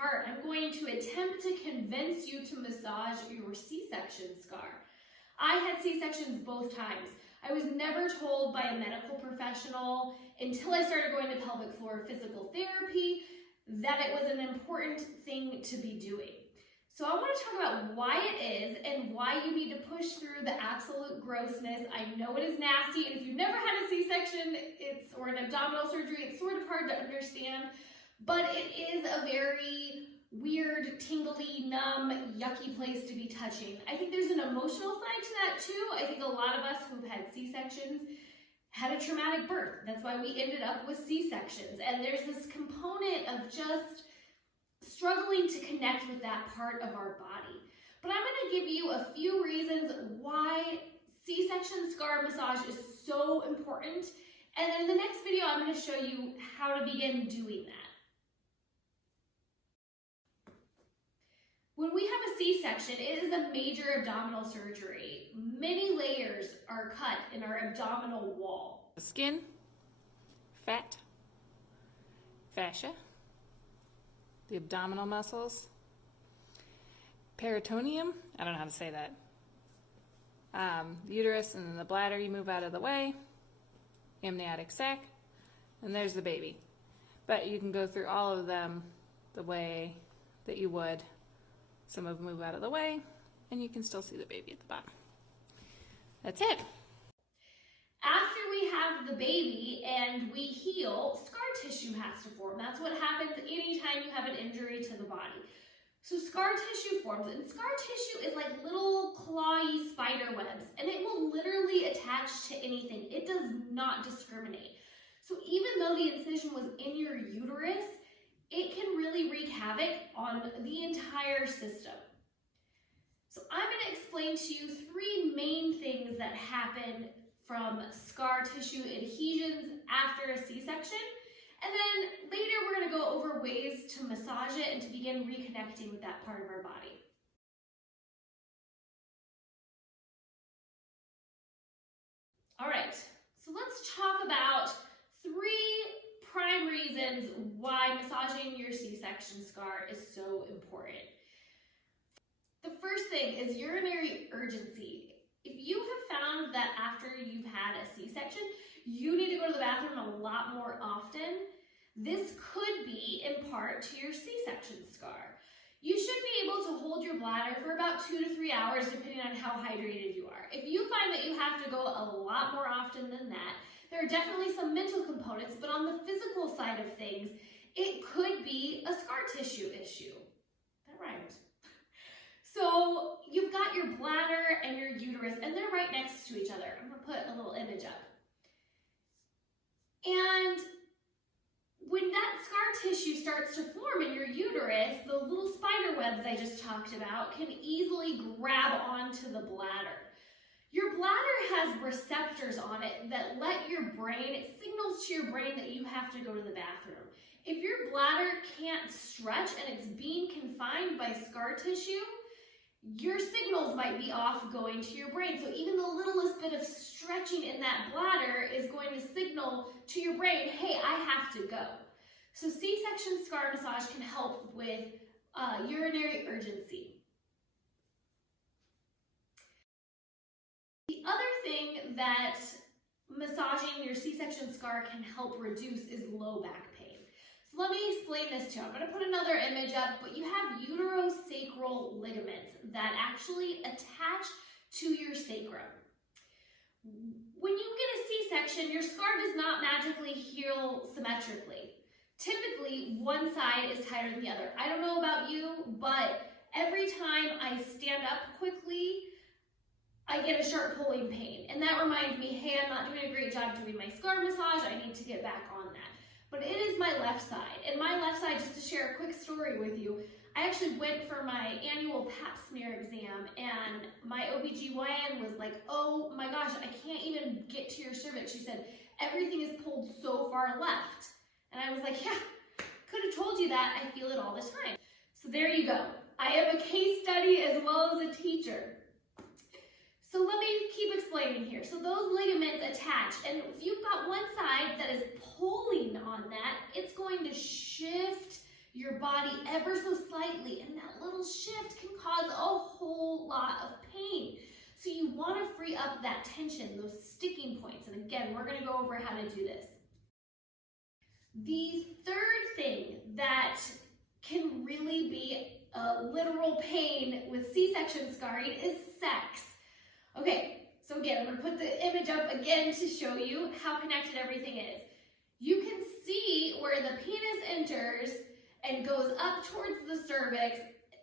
part, I'm going to attempt to convince you to massage your C-section scar. I had C-sections both times. I was never told by a medical professional until I started going to pelvic floor physical therapy that it was an important thing to be doing. So I want to talk about why it is and why you need to push through the absolute grossness. I know it is nasty, and if you've never had a C-section or an abdominal surgery, it's sort of hard to understand, but it is a very weird, tingly, numb, yucky place to be touching. I think there's an emotional side to that too. I think a lot of us who've had C-sections had a traumatic birth. That's why we ended up with C-sections. And there's this component of just struggling to connect with that part of our body. But I'm going to give you a few reasons why C-section scar massage is so important. And then in the next video, I'm going to show you how to begin doing that. When we have a C-section, it is a major abdominal surgery. Many layers are cut in our abdominal wall. Skin, fat, fascia, the abdominal muscles, peritoneum, I don't know how to say that, the uterus, and then the bladder you move out of the way, amniotic sac, and there's the baby. But you can go through all of them the way that you would. Some of them move out of the way, and you can still see the baby at the bottom. That's it. After we have the baby and we heal, scar tissue has to form. That's what happens anytime you have an injury to the body. So scar tissue forms, and scar tissue is like little clawy spider webs, and it will literally attach to anything. It does not discriminate. So even though the incision was in your uterus, it can really wreak havoc on the entire system. So I'm going to explain to you three main things that happen from scar tissue adhesions after a C-section. And then later we're going to go over ways to massage it and to begin reconnecting with that part of our body. All right, so let's talk about three prime reasons why massaging your C-section scar is so important. The first thing is urinary urgency. If you have found that after you've had a C-section, you need to go to the bathroom a lot more often, this could be in part to your C-section scar. You should be able to hold your bladder for about 2 to 3 hours depending on how hydrated you are. If you find that you have to go a lot more often than that, there are definitely some mental components, but on the physical side of things, it could be a scar tissue issue. That rhymed. So you've got your bladder and your uterus, and they're right next to each other. I'm going to put a little image up. And when that scar tissue starts to form in your uterus, those little spider webs I just talked about can easily grab onto the bladder. Your bladder has receptors on it that let your brain, it signals to your brain that you have to go to the bathroom. If your bladder can't stretch and it's being confined by scar tissue, your signals might be off going to your brain. So even the littlest bit of stretching in that bladder is going to signal to your brain, hey, I have to go. So C-section scar massage can help with urinary urgency. The other thing that massaging your C-section scar can help reduce is low back pain. So let me explain this to you. I'm going to put another image up, but you have uterosacral ligaments that actually attach to your sacrum. When you get a C-section, your scar does not magically heal symmetrically. Typically, one side is tighter than the other. I don't know about you, but every time I stand up quickly, I get a sharp pulling pain. And that reminds me, hey, I'm not doing a great job doing my scar massage. I need to get back on that. But it is my left side. And my left side, just to share a quick story with you, I actually went for my annual pap smear exam, and my OBGYN was like, oh my gosh, I can't even get to your cervix. She said, everything is pulled so far left. And I was like, yeah, could have told you that. I feel it all the time. So there you go. I am a case study as well as a teacher. So let me keep explaining here. So those ligaments attach, and if you've got one side that is pulling on that, it's going to shift your body ever so slightly, and that little shift can cause a whole lot of pain. So you want to free up that tension, those sticking points. And again, we're going to go over how to do this. The third thing that can really be a literal pain with C-section scarring is sex. Okay, so again, I'm going to put the image up again to show you how connected everything is. You can see where the penis enters and goes up towards the cervix,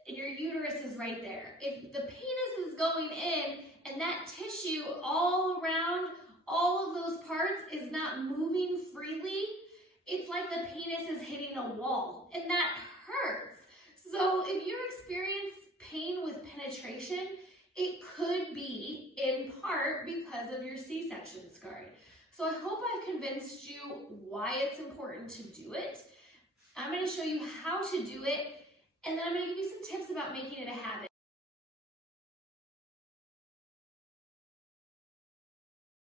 and your uterus is right there. If the penis is going in and that tissue all around all of those parts is not moving freely, it's like the penis is hitting a wall, and that hurts. So if you experience pain with penetration, it could be in part because of your C-section scarring. So I hope I've convinced you why it's important to do it. I'm going to show you how to do it, and then I'm going to give you some tips about making it a habit.